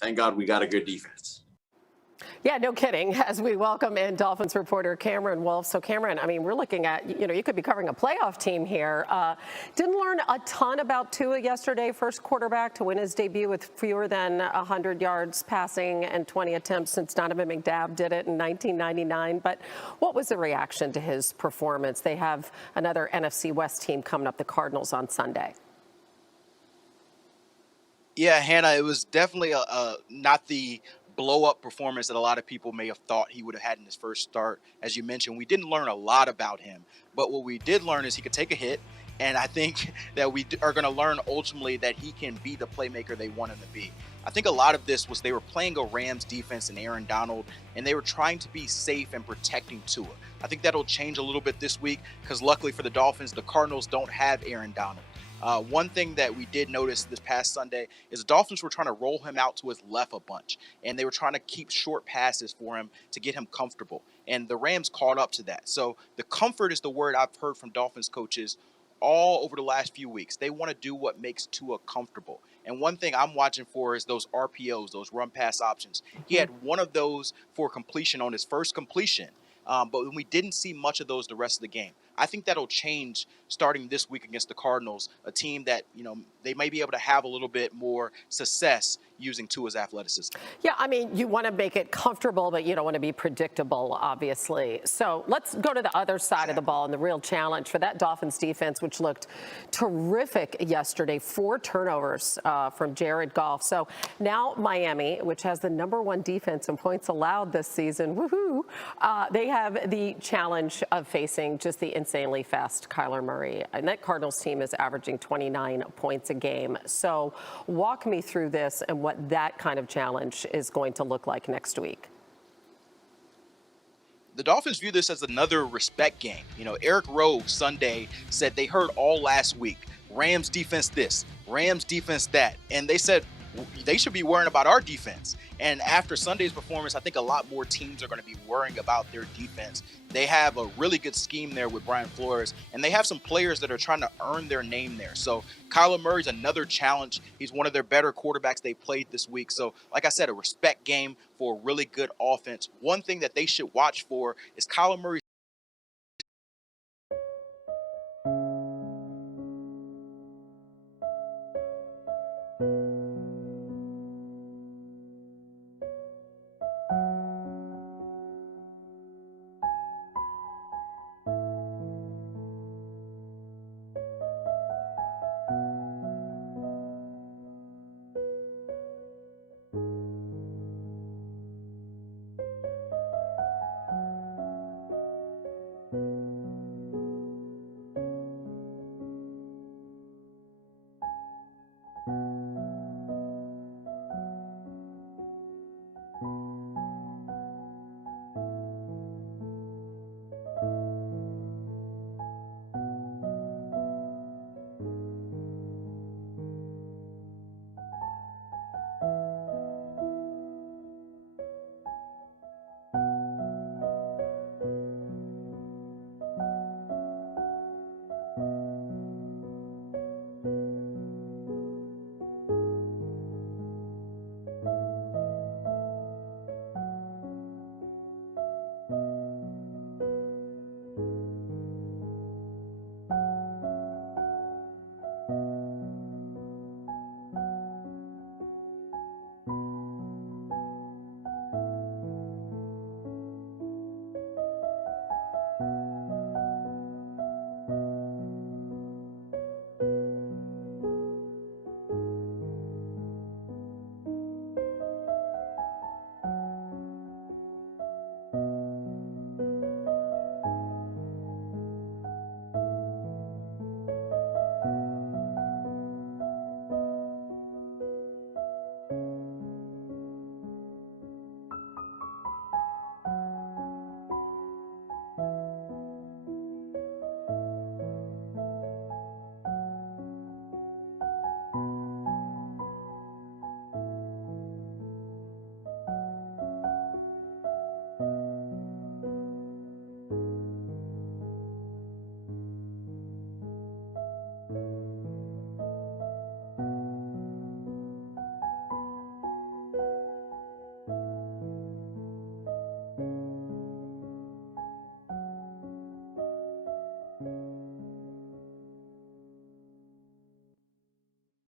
thank God we got a good defense. Yeah, no kidding. As we welcome in Dolphins reporter Cameron Wolfe. So, Cameron, I mean, we're looking at, you could be covering a playoff team here. Didn't learn a ton about Tua yesterday, first quarterback to win his debut with fewer than 100 yards passing and 20 attempts since Donovan McNabb did it in 1999. But what was the reaction to his performance? They have another NFC West team coming up, the Cardinals, on Sunday. Yeah, Hannah, it was definitely not the blow up performance that a lot of people may have thought he would have had in his first start. As you mentioned, we didn't learn a lot about him, but what we did learn is he could take a hit. And I think that we are going to learn ultimately that he can be the playmaker they want him to be. I think a lot of this was they were playing a Rams defense and Aaron Donald, and they were trying to be safe and protecting Tua. I think that'll change a little bit this week because luckily for the Dolphins, the Cardinals don't have Aaron Donald. One thing that we did notice this past Sunday is the Dolphins were trying to roll him out to his left a bunch, and they were trying to keep short passes for him to get him comfortable. And the Rams caught up to that. So the comfort is the word I've heard from Dolphins coaches all over the last few weeks. They want to do what makes Tua comfortable. And one thing I'm watching for is those RPOs, those run pass options. He had one of those for completion on his first completion. But we didn't see much of those the rest of the game. I think that'll change starting this week against the Cardinals, a team that, they may be able to have a little bit more success using Tua's athleticism. Yeah, I mean, you want to make it comfortable, but you don't want to be predictable, obviously. So let's go to the other side of the ball and the real challenge for that Dolphins defense, which looked terrific yesterday. 4 turnovers from Jared Goff. So now Miami, which has the #1 defense in points allowed this season, woohoo, they have the challenge of facing just the insanely fast Kyler Murray. And that Cardinals team is averaging 29 points a game. So walk me through this and what that kind of challenge is going to look like next week. The Dolphins view this as another respect game. Eric Rowe Sunday said they heard all last week, Rams defense this, Rams defense that. And they said they should be worrying about our defense. And after Sunday's performance, I think a lot more teams are going to be worrying about their defense. They have a really good scheme there with Brian Flores, and they have some players that are trying to earn their name there. So Kyler Murray's another challenge. He's one of their better quarterbacks they played this week. So like I said, a respect game for a really good offense. One thing that they should watch for is Kyler Murray's